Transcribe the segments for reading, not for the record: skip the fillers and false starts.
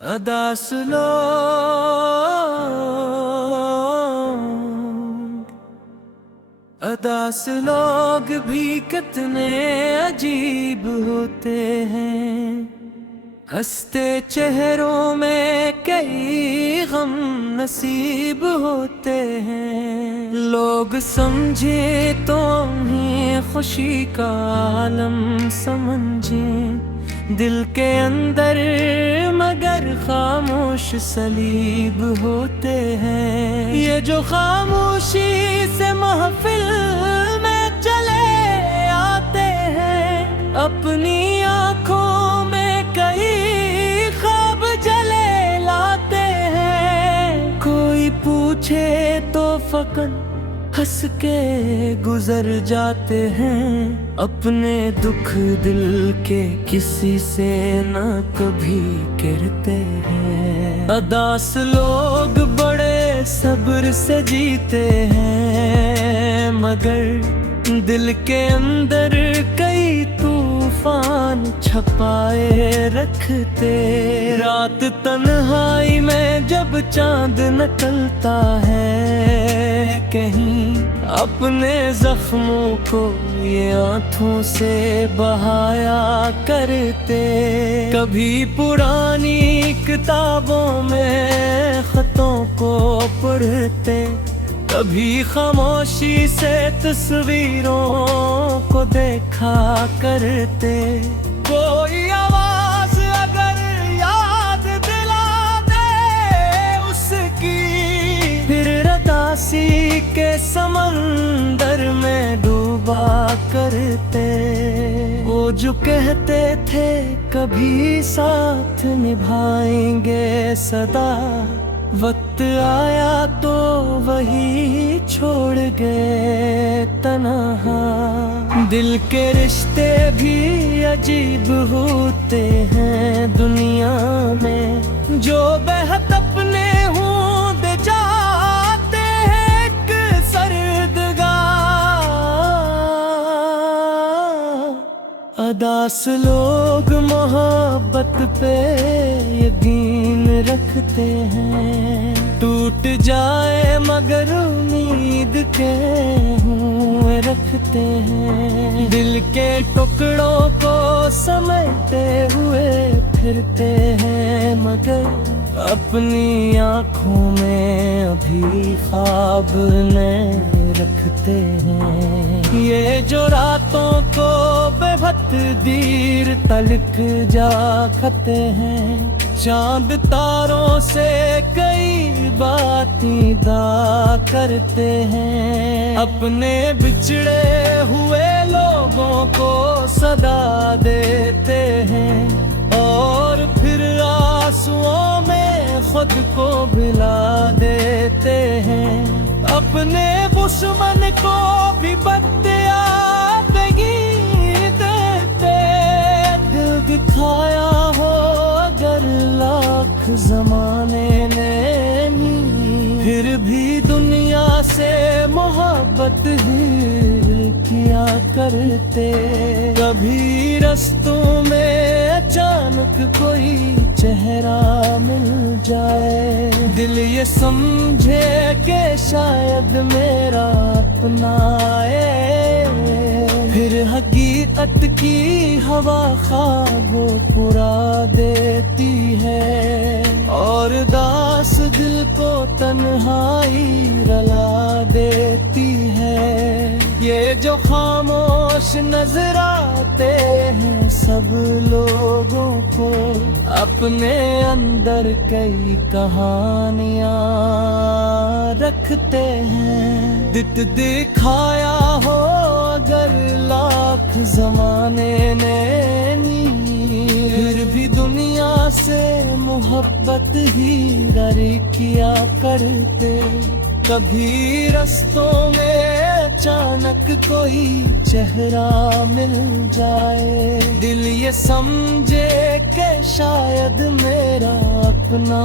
अदास लोग भी कितने अजीब होते हैं। हंसते चेहरों में कई गम नसीब होते हैं। लोग समझे तो उन्हें खुशी का आलम समझे, दिल के अंदर मगर खामोश सलीब होते हैं। ये जो खामोशी से महफिल में चले आते हैं, अपनी आंखों में कई ख्वाब जले लाते हैं। कोई पूछे तो फकत हंस के गुजर जाते हैं। अपने दुख दिल के किसी से न कभी कहते हैं। अदास लोग बड़े सब्र से जीते हैं, मगर दिल के अंदर कई तूफान छपाए रखते। रात तन्हाई में जब चांद निकलता है कहीं, अपने जख्मों को ये आंखों से बहाया करते। कभी पुरानी किताबों में खतों को पढ़ते, कभी खामोशी से तस्वीरों को देखा करते। कोई आवाज अगर याद दिला दे उसकी, फिर रतासी के समंदर में डूबा करते। वो जो कहते थे कभी साथ निभाएंगे सदा, वक्त आया तो वही छोड़ गए तन्हा। दिल के रिश्ते भी अजीब होते हैं दुनिया में, जो बेहद अपने हों दे जाते हैं एक सर्दगाह। अदास लोग मोहब्बत पे यकीन रखते हैं, टूट जाए मगर उम्मीद के हुए रखते हैं। दिल के टुकड़ों को समेटे हुए फिरते हैं, मगर अपनी आँखों में अभी ख्वाब नए रखते हैं। ये जो रातों को बेवक्त दीर तलक जागते हैं, चांद तारों से कई बातें दा करते हैं। अपने बिछड़े हुए लोगों को सदा देते हैं, और फिर आंसुओं में खुद को भिला देते हैं। अपने दुश्मन को भी बदया नहीं देते। दिल दिखाया हो अगर लाख जमाने ने भी, फिर भी दुनिया से मोहब्बत ही किया करते। कभी रस्तों में अचानक कोई चेहरा मिल जाए, दिल ये समझे कि शायद मेरा अपना है। फिर हकीकत की हवा ख्वाबों पुरा देती है, और दास दिल को तन्हाई रला देती है। ये जो खामोश नजर आते हैं सब लोगों को, अपने अंदर कई कहानियां रखते हैं। दिखाया हो अगर लाख जमाने ने, फिर भी दुनिया से मोहब्बत ही डरी किया करते। कभी रस्तों में अचानक कोई चेहरा मिल जाए, दिल ये समझे कि शायद मेरा अपना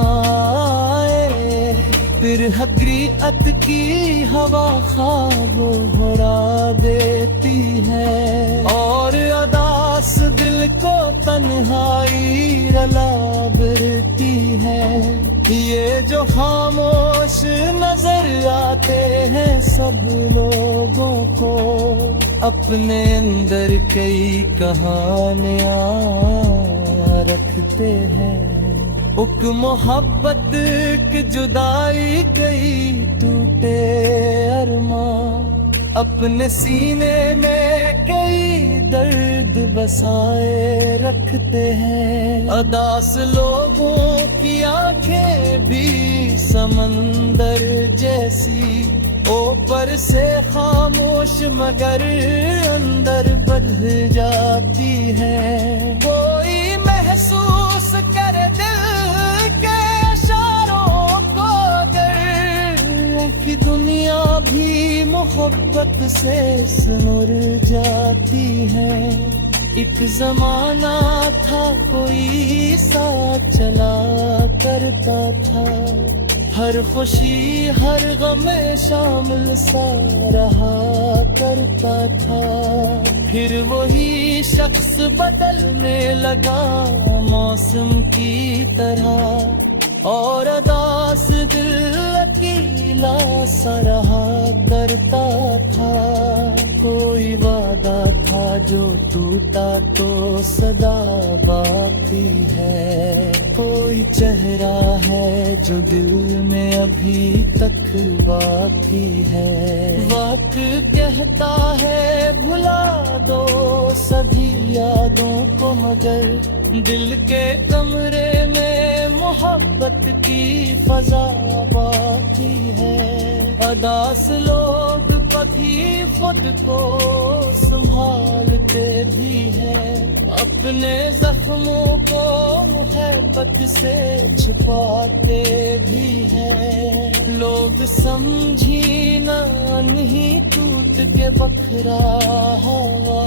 है। फिर हकीकत की हवा ख्वाबों उड़ा देती है, और अदास दिल को तन्हाई रला भरती ये जो खामोश नजर आते हैं सब लोगों को, अपने अंदर कई कहानियां रखते हैं। उक मोहब्बत की जुदाई, कई टूटे अरमां, अपने सीने में कई दर्द बसाए रखते हैं। अदास लोगों की आंखें भी समंदर जैसी, ऊपर से खामोश मगर अंदर बढ़ जाती है। कोई महसूस कर दिल के इशारों को, अगर कि दुनिया भी मोहब्बत से सुर जाती है। एक जमाना था कोई साथ चला करता था, हर खुशी हर गम में शामिल सा रहा करता था। फिर वही शख्स बदलने लगा मौसम की तरह, और अदास दिल अकेला सा रहा करता था। कोई वादा था जो टूटा तो सदा बाकी है, कोई चेहरा है जो दिल में अभी तक बाकी है। वक्त कहता है भुला दो सभी यादों को, मगर दिल के कमरे में मोहब्बत की फजा बाकी है। अदास लोग कभी खुद को संभालते भी हैं, अपने जख्मों को मोहब्बत से छुपाते भी हैं। लोग समझी ना नहीं टूट के बखरा हवा,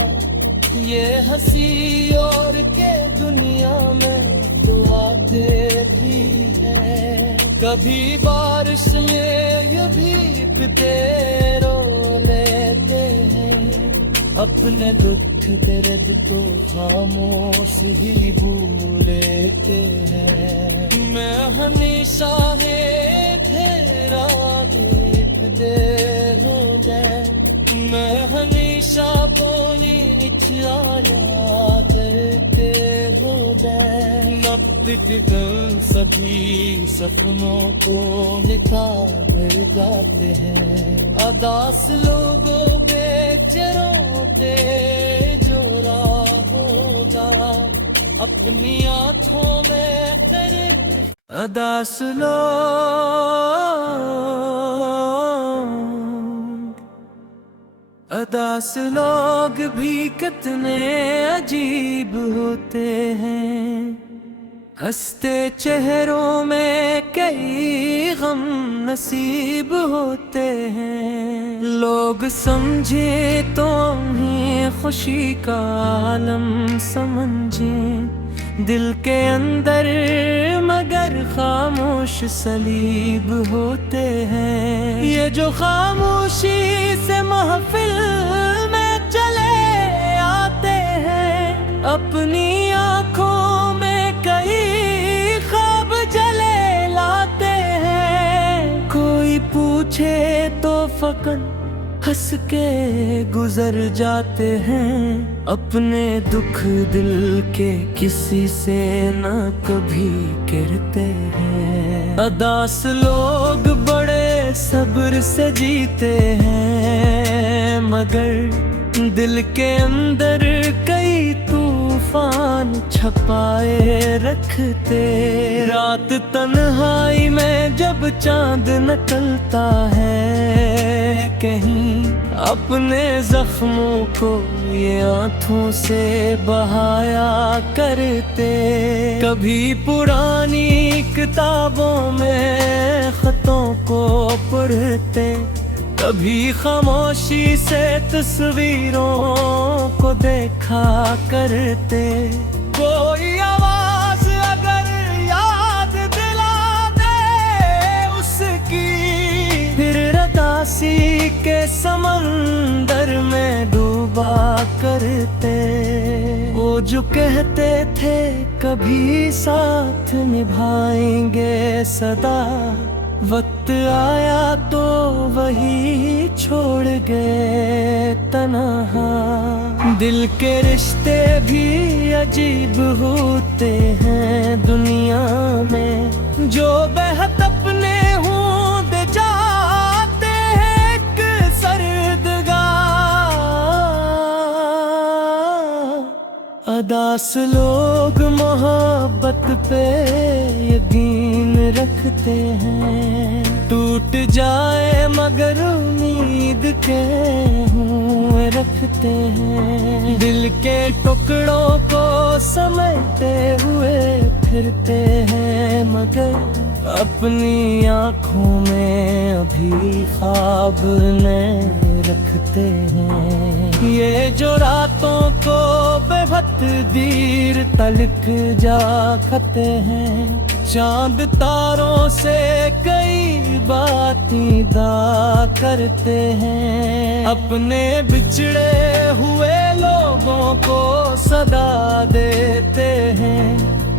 ये हंसी और के दुनिया में तो आते भी हैं। कभी बारिश में यूं भीगते रो लेते हैं, अपने दुख दर्द तो खामोश ही भूल लेते हैं। मैं हमेशा है तेरा गीत दे हो गए, मैं हमेशा बोली आया करते हो गए। नब्त सभी सपनों को लिखा कर गाते हैं। अदास लोगों बेचरों पे जो राह होगा, अपनी आँखों में करे अदास अदास लोग भी कितने अजीब होते हैं, हंसते चेहरों में कई गम नसीब होते हैं। लोग समझे तो उन्हें खुशी का आलम समझे, दिल के अंदर मगर खामोश सलीब होते हैं। ये जो खामोशी से महफिल में चले आते हैं, अपनी आँखों में कई ख्वाब जले लाते हैं। कोई पूछे तो फकत हंस के गुजर जाते हैं, अपने दुख दिल के किसी से न कभी कहते हैं। अदास लोग बड़े सब्र से जीते हैं, मगर दिल के अंदर कई तूफान छपाए रखते। रात तन्हाई में जब चांद निकलता है कहीं, अपने जख्मों को ये आँखों से बहाया करते। कभी पुरानी किताबों में खतों को पढ़ते, कभी खामोशी से तस्वीरों को देखा करते। कोई आवाज अगर याद दिला दे उसकी, फिर रतासी के समंदर में डूबा करते। वो जो कहते थे कभी साथ निभाएंगे सदा, वक्त आया तो वही छोड़ गए तन्हा। दिल के रिश्ते भी अजीब होते हैं दुनिया में, जो बेहद अपने हों दे जाते हैं एक सर्दगा। अदास लोग मोहब्बत पे यकीन रखते हैं, टूट जाए मगर उम्मीद के हुए रखते हैं। दिल के टुकड़ों को समेटते हुए फिरते हैं, मगर अपनी आँखों में अभी ख्वाब नए रखते हैं। ये जो रातों को बेवक्त दीर तलक जागते हैं, चांद तारों से कई बातें दा करते हैं। अपने बिछड़े हुए लोगों को सदा देते हैं,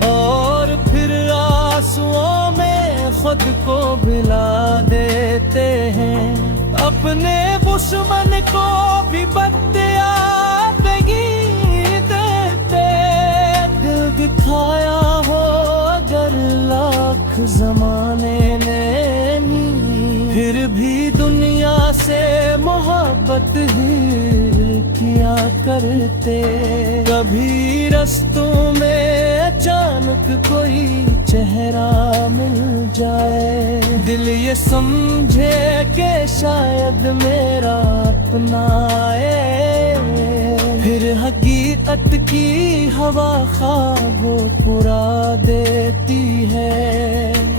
और फिर आंसुओं में खुद को भिला देते हैं। अपने दुश्मन को भी बदया नहीं देते। दिल दिखाया हो अगर लाख जमाने ने, फिर भी दुनिया से मोहब्बत ही किया करते। कभी रस्तों में अचानक कोई चेहरा मिल जाए, दिल ये समझे कि शायद मेरा अपना है। फिर हकीकत की हवा ख्वाबों पुरा देती है,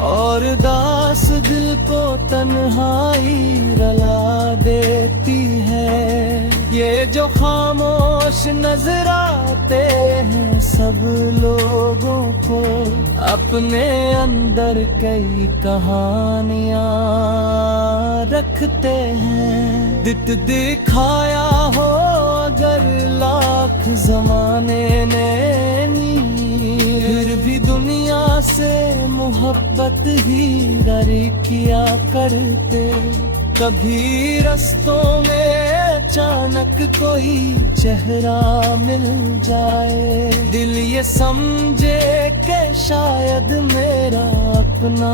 और दास दिल को तन्हाई रला देती है। ये जो खामोश नजर आते हैं सब लोगों को, अपने अंदर कई कहानियां रखते हैं। दिखाया हो अगर लाख जमाने ने, फिर भी दुनिया से मोहब्बत ही डरी किया करते। कभी रस्तों में अचानक कोई चेहरा मिल जाए, दिल ये समझे कि शायद मेरा अपना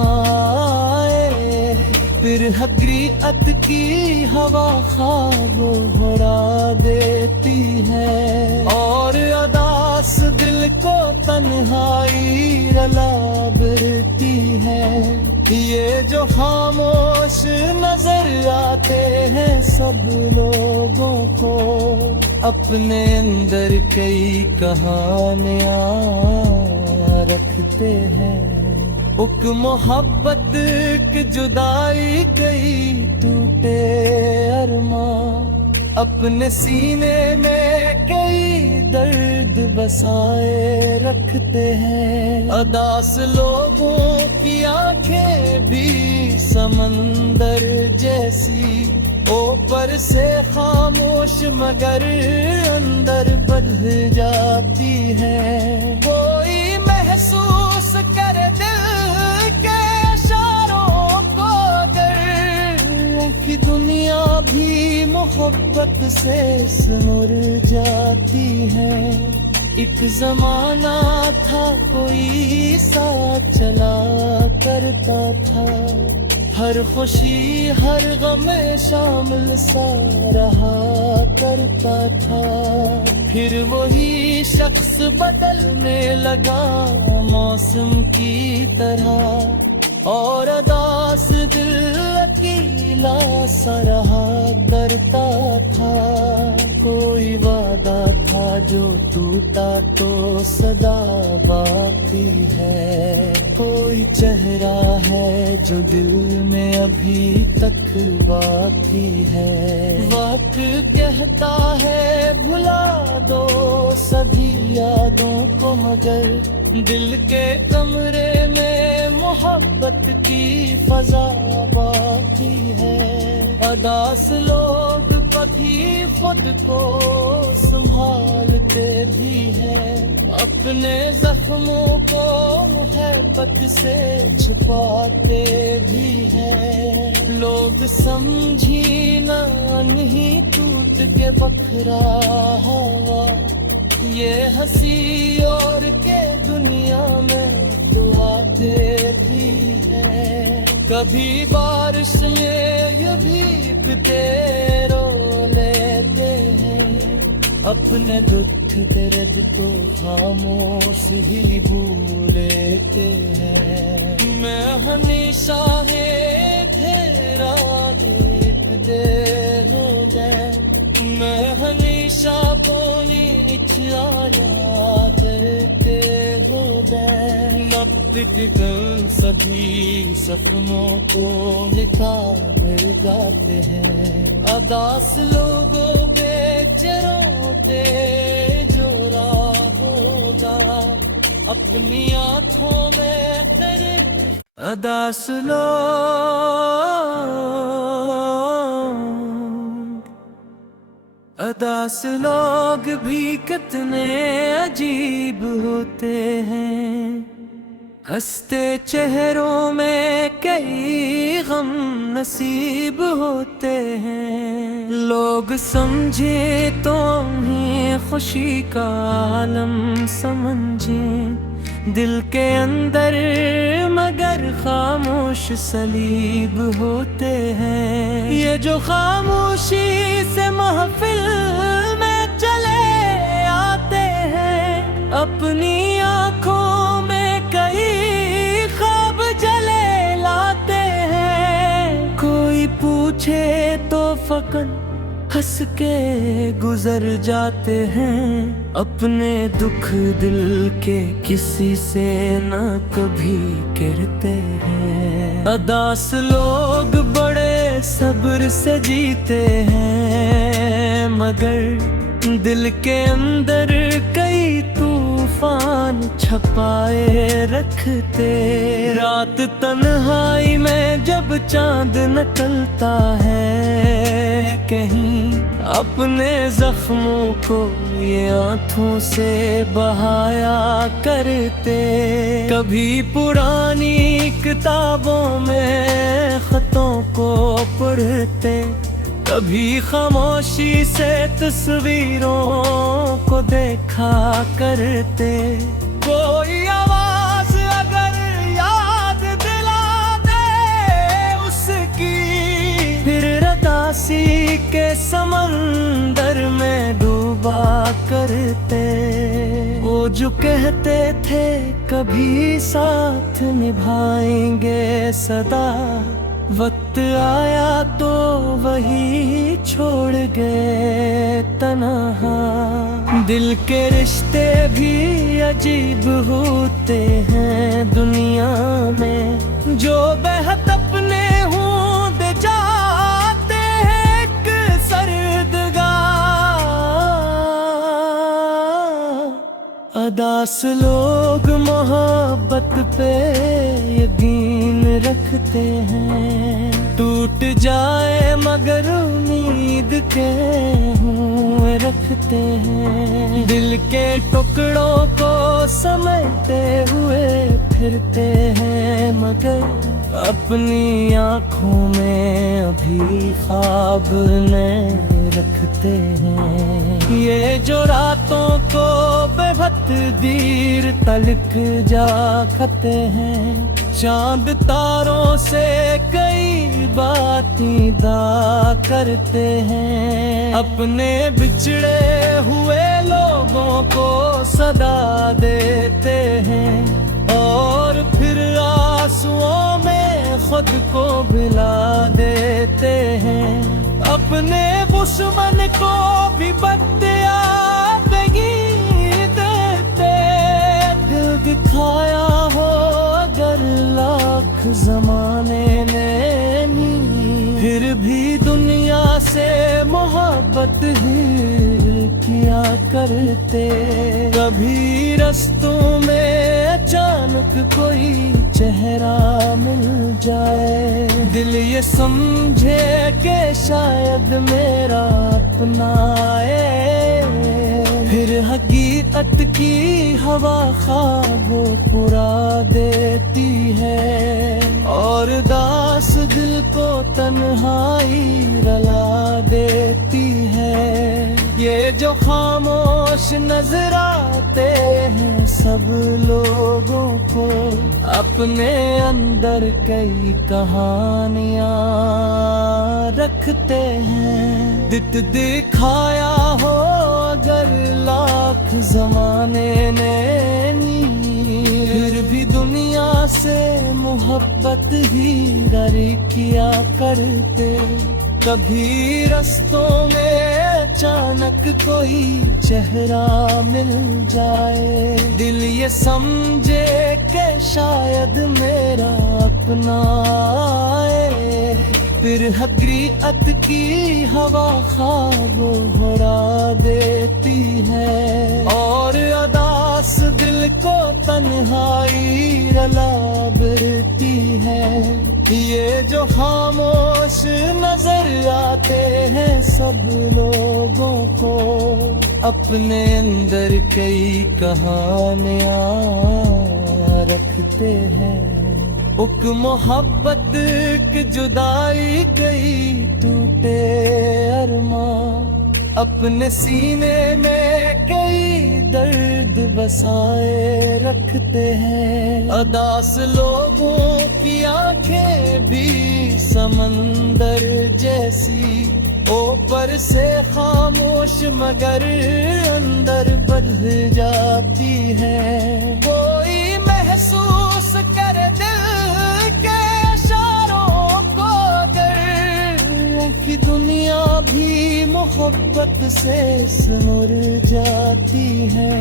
है। फिर हकीकत की हवा ख्वाबों उड़ा देती है, और अदास दिल को तन्हाई रला देती है। ये जो खामोश नजर आते हैं सब लोगों को, अपने अंदर कई कहानियां रखते हैं। उक मोहब्बत की जुदाई कई टूटे अरमां, अपने सीने में कई दर्द बसाए रखते हैं। अदास लोगों की आंखें भी समंदर जैसी, ऊपर से खामोश मगर अंदर बढ़ जाती है। कोई महसूस कर दिल के इशारों को अगर, कि दुनिया भी मोहब्बत से सिमर जाती है। एक जमाना था कोई साथ चला करता था, हर खुशी हर गम शामिल सा रहा करता था। फिर वही शख्स बदलने लगा मौसम की तरह, और अदास दिल अकेला सा रहा करता था। कोई वादा था जो टूटा तो सदा बाकी है, कोई चेहरा है जो दिल में अभी तक बाकी है। वक्त कहता है भुला दो सभी यादों को, मगर दिल के कमरे में मोहब्बत की फजा बाकी है। अदास लोग कभी खुद को संभालते भी हैं, अपने जख्मों को मोहब्बत से छुपाते भी हैं। लोग समझी ना नहीं टूट के बखरा हवा, ये हंसी और के दुनिया में तो आते भी हैं। कभी बारिश में यूं भीगते रो लेते हैं, अपने दुख दर्द को खामोश ही भूल लेते हैं। मैं हमेशा है तेरा एक देर हो गए, मैं हमेशा बोली आया करते हो गए। नब्बे सभी सपनों को निकाल गाते हैं, अदास लोगों बेचैनों पे जो राह होगा, अपनी आँखों में करे अदास लोग भी कितने अजीब होते हैं। हंसते चेहरों में कई गम नसीब होते हैं। लोग समझे तो उन्हें खुशी का आलम समझे, दिल के अंदर मगर खामोश सलीब होते हैं। ये जो खामोशी से महफिल में चले आते हैं, अपनी आँखों में कई ख्वाब जले लाते हैं। कोई पूछे तो फकत हंस के गुजर जाते हैं, अपने दुख दिल के किसी से न कभी कहते हैं। अदास लोग बड़े सब्र से जीते हैं, मगर दिल के अंदर कई तूफान छपाए रखते। रात तन्हाई में जब चांद निकलता है कहीं, अपने जख्मों को ये आंखों से बहाया करते। कभी पुरानी किताबों में खतों को पढ़ते, कभी खामोशी से तस्वीरों को देखा करते। कोई आवाज अगर याद दिला दे उसकी, फिर रतासी के समंदर में डूबा करते। वो जो कहते थे कभी साथ निभाएंगे सदा, वक्त आया तो वही छोड़ गए तन्हा। दिल के रिश्ते भी अजीब होते हैं दुनिया में, जो बेहद अपने हों दे जाते हैं एक सर्दगाह। अदास लोग मोहब्बत पे यकीन रखते हैं, टूट जाए मगर उम्मीद के हुए रखते हैं। दिल के टुकड़ों को समेटते हुए फिरते हैं, मगर अपनी आँखों में अभी ख्वाब नए रखते हैं। ये जो रातों को बेवक्त दीर तलक जागते हैं, चांद तारों से कई बातें दा करते हैं। अपने बिछड़े हुए लोगों को सदा देते हैं, और फिर आंसुओं में खुद को भिला देते हैं। अपने दुश्मन को भी बदयादगी देते। दिल दिखाया हो अगर लाख जमाने ने भी, फिर भी दुनिया से मोहब्बत ही किया करते। कभी रस्तों में अचानक कोई चेहरा मिल जाए, दिल ये समझे कि शायद मेरा अपना है, फिर हकीकत की हवा ख्वाबों पुरा देती है, और दास दिल को तन्हाई रला देती है। ये जो खामोश नजर आते हैं सब लोगों को, अपने अंदर कई कहानियां रखते हैं। दिखाया हो अगर लाख जमाने ने फिर भी दुनिया से मोहब्बत ही डरी किया करते। कभी रस्तों में अचानक कोई चेहरा मिल जाए, दिल ये समझे कि शायद मेरा अपना है, फिर हकीकत की हवा ख्वाबों उड़ा देती है, और अदास दिल को तन्हाई रला देती है। ये जो खामोश नजर आते हैं सब लोगों को, अपने अंदर कई कहानियां रखते हैं। उक मोहब्बत की जुदाई कई टूटे अरमां, अपने सीने में कई दर्द बसाए रखते हैं। अदास लोगों की आंखें भी समंदर जैसी, ऊपर से खामोश मगर अंदर बढ़ जाती है। कोई महसूस कर दिल के इशारों को अगर, कि दुनिया भी मोहब्बत से सिमर जाती है।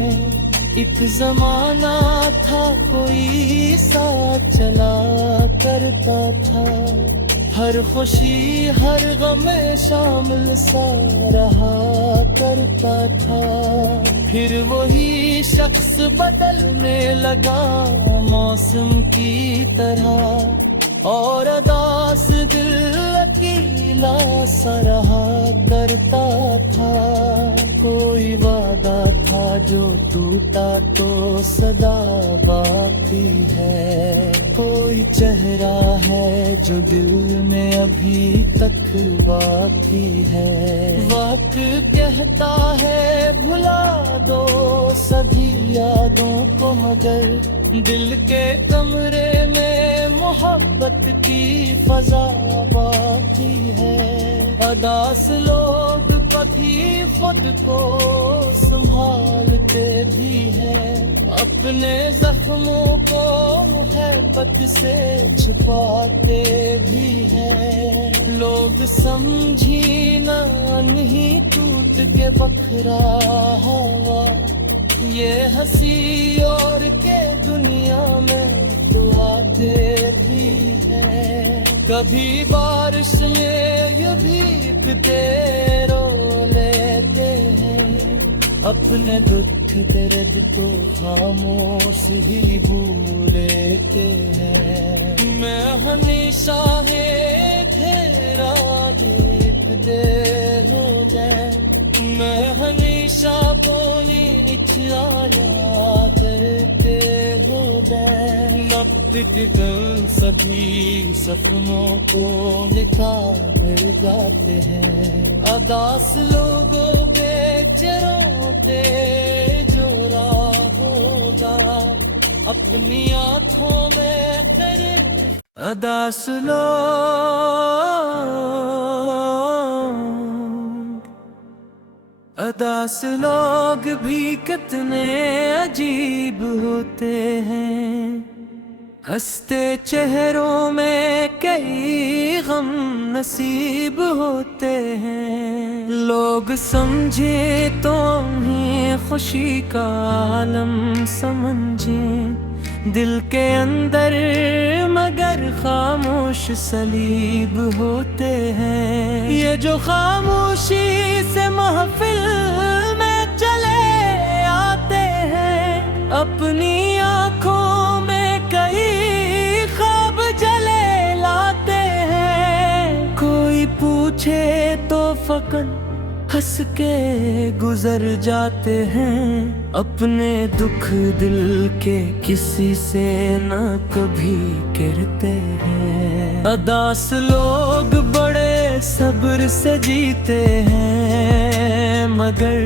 एक जमाना था कोई साथ चला करता था, हर खुशी हर गम शामिल सा रहा करता था। फिर वही शख्स बदलने लगा मौसम की तरह, और अदास दिल अकेला सा रहा करता था। कोई वादा था जो टूटा तो सदा बाकी है, कोई चेहरा है जो दिल में अभी तक बाकी है। वक्त कहता है भुला दो सभी यादों को, मगर दिल के कमरे में मोहब्बत की फजा बाकी है। अदास लोग कभी खुद को संभालते भी हैं, अपने जख्मों को मोहब्बत से छुपाते भी हैं। लोग समझी ना नहीं टूट के बखरा हवा, ये हंसी और के दुनिया में तो आते भी हैं। कभी बारिश में यूं भीगते रो लेते हैं, अपने दुख दर्द को खामोश ही भूल लेते हैं। मैं हमेशा है तेरा जीत दे हो जाए, मैं हमेशा बोली इच्छाया करते हो जाए। तुम सभी सपनों को लिखा कर जाते हैं। अदास लोगों बेचैनों पे जो राह होगा, अपनी आँखों में करे अदास लोग भी कितने अजीब होते हैं। हंसते चेहरों में कई गम नसीब होते हैं। लोग समझे तो उन्हें खुशी का आलम समझे, दिल के अंदर मगर खामोश सलीब होते हैं। ये जो खामोशी से महफिल में चले आते हैं, अपनी आँखों में कई ख्वाब जले लाते हैं। फकन हंस के गुजर जाते हैं। अपने दुख दिल के किसी से न कभी कहते हैं। अदास लोग बड़े सब्र से जीते हैं, मगर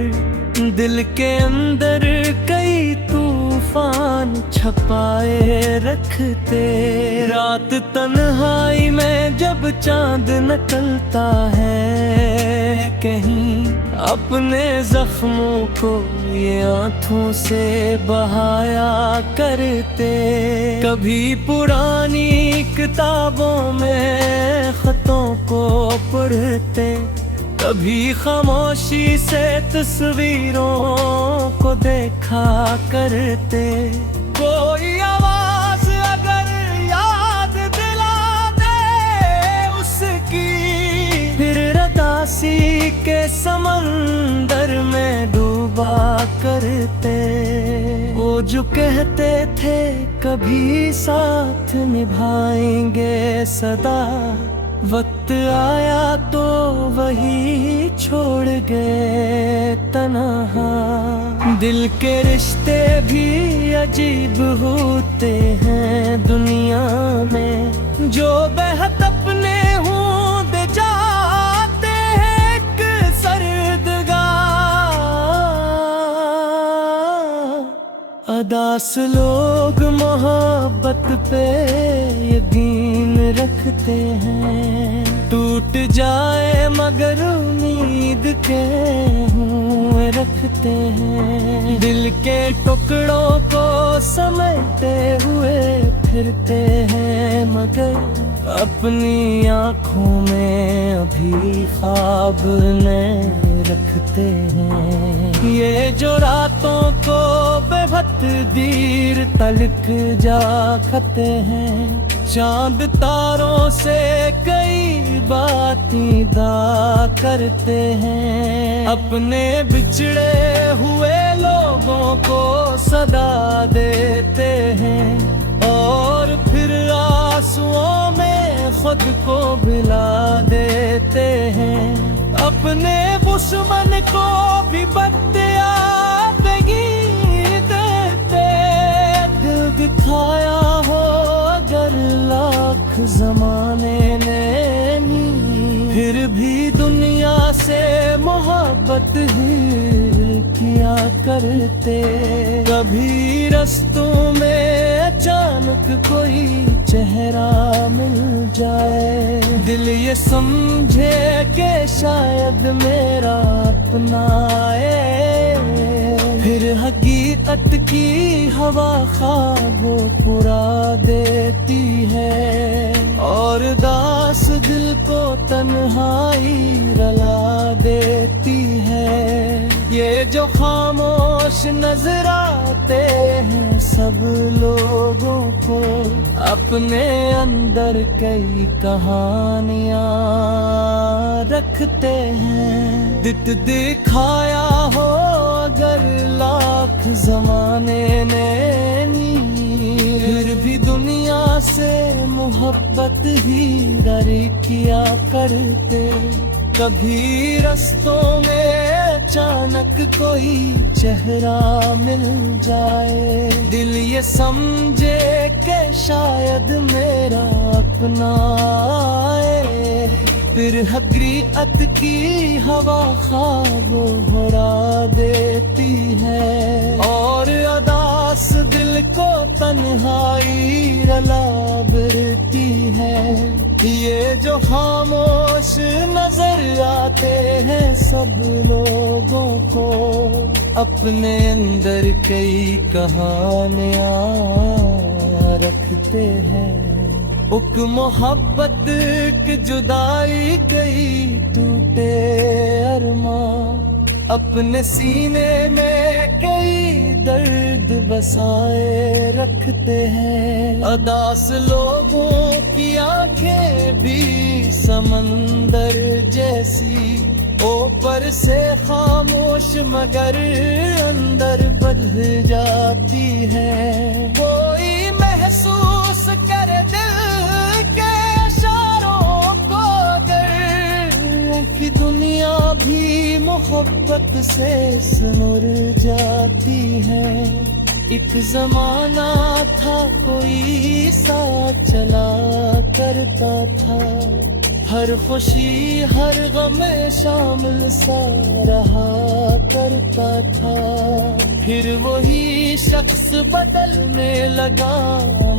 दिल के अंदर कई तूफान छपाए रखते। रात तन्हाई में जब चांद निकलता है कहीं, अपने जख्मों को ये आंखों से बहाया करते। कभी पुरानी किताबों में खतों को पढ़ते, कभी खामोशी से तस्वीरों को देखा करते। कोई आवाज अगर याद दिला दे उसकी, फिर रतासी के समंदर में डूबा करते। वो जो कहते थे कभी साथ निभाएंगे सदा, वक्त आया तो वही छोड़ गए तन्हा। दिल के रिश्ते भी अजीब होते हैं दुनिया में, जो बेहद अपने हों दे जाते हैं एक सर्दगाह। अदास लोग मोहब्बत पे यकीन रखते हैं, टूट जाए मगर उम्मीद के हुए रखते हैं। दिल के टुकड़ों को समेटे हुए फिरते हैं, मगर अपनी आँखों में अभी ख्वाब नए रखते हैं। ये जो रातों को बेभत दीर तलक जागते हैं, चांद तारों से कई बातें दा करते हैं। अपने बिछड़े हुए लोगों को सदा देते हैं, और फिर आंसुओं में खुद को भिला देते हैं। अपने दुश्मन को भी बदआदगी देते। दिल दिखाया हो अगर लाख जमाने ने नी, फिर भी दुनिया से मोहब्बत ही किया करते। कभी रस्तों में अचानक कोई चेहरा मिल जाए, दिल ये समझे कि शायद मेरा अपना है। फिर हकीकत की हवा ख्वाबों पुरा देती है, और दास दिल को तन्हाई रला देती है। ये जो खामोश नजर आते हैं सब लोगों को, अपने अंदर कई कहानियां रखते हैं। दिखाया हो अगर लाख जमाने ने नी, फिर भी दुनिया से मोहब्बत ही डरी किया करते। कभी रस्तों में अचानक कोई चेहरा मिल जाए, दिल ये समझे कि शायद मेरा अपना है। फिर हकीकत की हवा ख्वाबों भरा देती है, और अदास दिल को तन्हाई रला देती है। ये जो खामोश नजर आते हैं सब लोगों को, अपने अंदर कई कहानियां रखते हैं। उक मोहब्बत की जुदाई कई टूटे अरमां, अपने सीने में कई दर्द बसाए रखते हैं। अदास लोगों की आंखें भी समंदर जैसी, ऊपर से खामोश मगर अंदर बढ़ जाती है। कोई महसूस कर दिल के इशारों को, अगर कि दुनिया मोहब्बत से सुनुर जाती हैं। एक जमाना था कोई साथ चला करता था, हर खुशी हर गम में शामिल सा रहा करता था। फिर वही शख्स बदलने लगा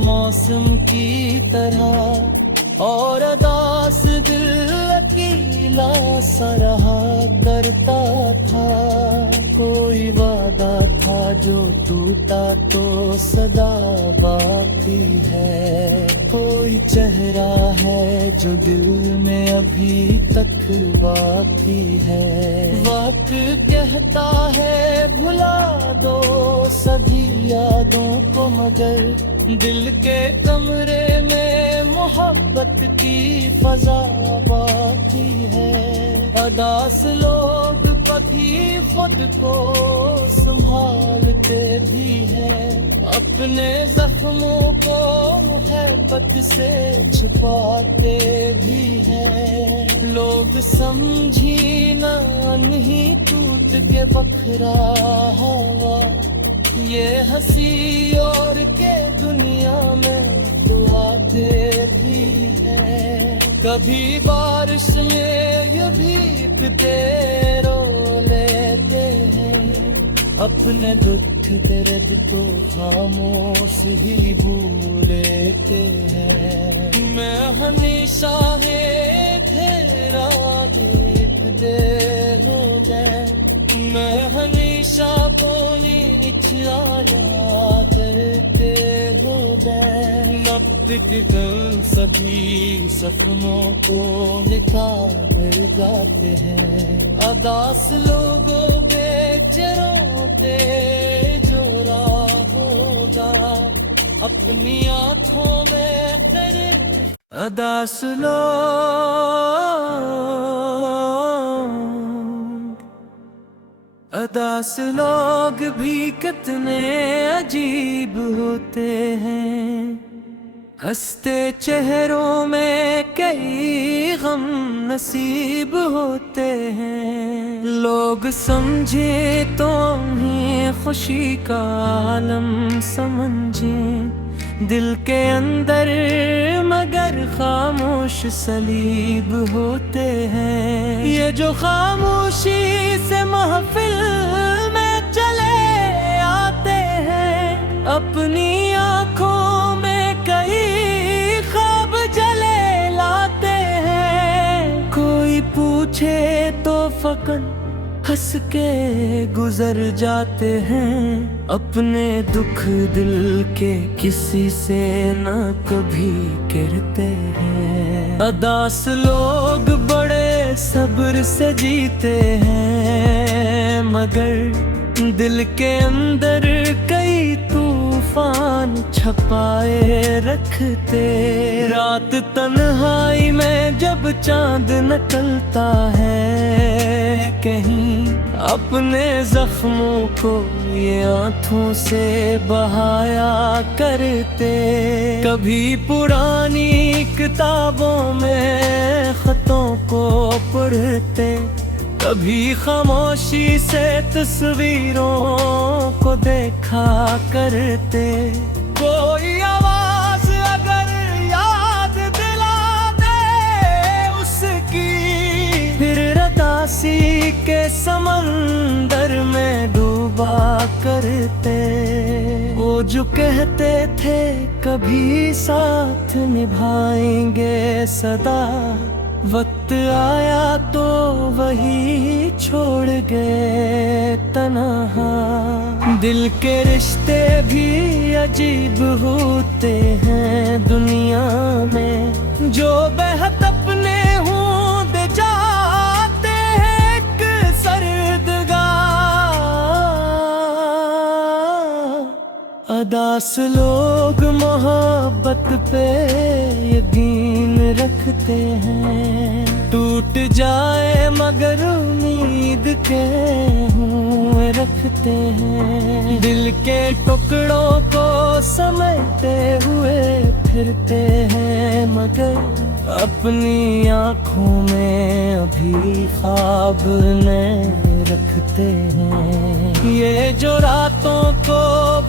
मौसम की तरह, और अदास दिल अकेला सा रहा करता था। कोई वादा था जो टूटा तो सदा बाकी है, कोई चेहरा है जो दिल में अभी तक बाकी है। वक्त कहता है भुला दो सभी यादों को, मगर दिल के कमरे में मोहब्बत की फजा बाकी है। अदास लोग कभी खुद को संभालते भी हैं, अपने जख्मों को मोहब्बत से छुपाते भी हैं। लोग समझी ना नहीं टूट के बखरा हवा, ये हंसी और के दुनिया में तो आते भी हैं। कभी बारिश में यूं भीगते रो लेते हैं, अपने दुख दर्द तो खामोश ही भूल लेते हैं। मैं हमेशा है तेरा एक दे हो गए, मैं हमेशा बोली आया करते हो गए। नब्ज की तुम सभी सपनों को निकाल जाते हैं। अदास लोगों बेचैनों पे जो राह होगा, अपनी आँखों में करे अदास लोग भी कितने अजीब होते हैं। हंसते चेहरों में कई गम नसीब होते हैं। लोग समझे तो उन्हें खुशी का आलम समझे, दिल के अंदर मगर खामोश सलीब होते हैं। ये जो खामोशी से महफिल में चले आते हैं, अपनी आँखों में कई ख्वाब जले लाते हैं। कोई पूछे तो फकत हंस के गुजर जाते हैं, अपने दुख दिल के किसी से न कभी कहते हैं। अदास लोग बड़े सब्र से जीते हैं, मगर दिल के अंदर कई तूफान छपाए रखते। रात तन्हाई में जब चांद निकलता है कहीं, अपने जख्मों को ये आँखों से बहाया करते। कभी पुरानी किताबों में खतों को पढ़ते, कभी खामोशी से तस्वीरों को देखा करते। कोई आवाज अगर याद दिला दे उसकी, फिर रतासी के समंदर में डूबा करते। वो जो कहते थे कभी साथ निभाएंगे सदा, वक्त आया तो वही छोड़ गए तन्हा। दिल के रिश्ते भी अजीब होते हैं दुनिया में, जो बेहद अपने हों दे जाते हैं एक सर्दगाह। अदास लोग मोहब्बत पे यकीन रखते हैं, टूट जाए मगर उम्मीद के हुए रखते हैं। दिल के टुकड़ों को समेटते हुए फिरते हैं, मगर अपनी आँखों में अभी ख्वाब नए रखते हैं। ये जो रातों को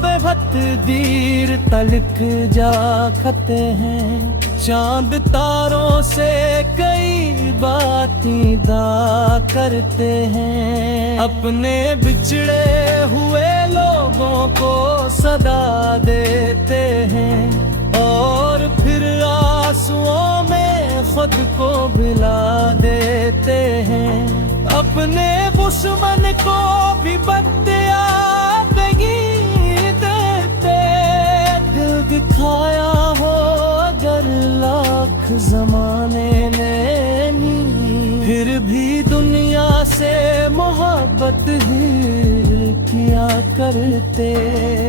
बेवक्त दीर तलक जागते हैं, चांद तारों से कई बातें दा करते हैं। अपने बिछड़े हुए लोगों को सदा देते हैं और फिर आंसुओं में खुद को भिला देते हैं। अपने दुश्मन को भी बदया नहीं देते। दिल दिखाया हो अगर लाख जमाने ने नहीं, फिर भी दुनिया से मोहब्बत ही किया करते।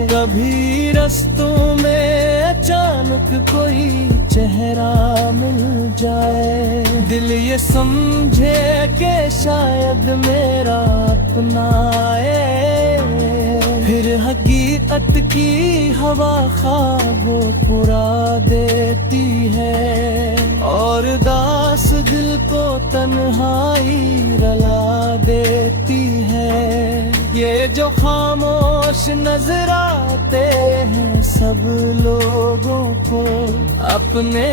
कभी रस्तों में अचानक कोई चेहरा मिल जाए, दिल ये समझे कि शायद मेरा अपना है। फिर हकीकत की हवा ख्वाबों पुरा देती है और दास दिल को तन्हाई रला देती है। ये जो खामोश नजर आते हैं सब लोगों को अपने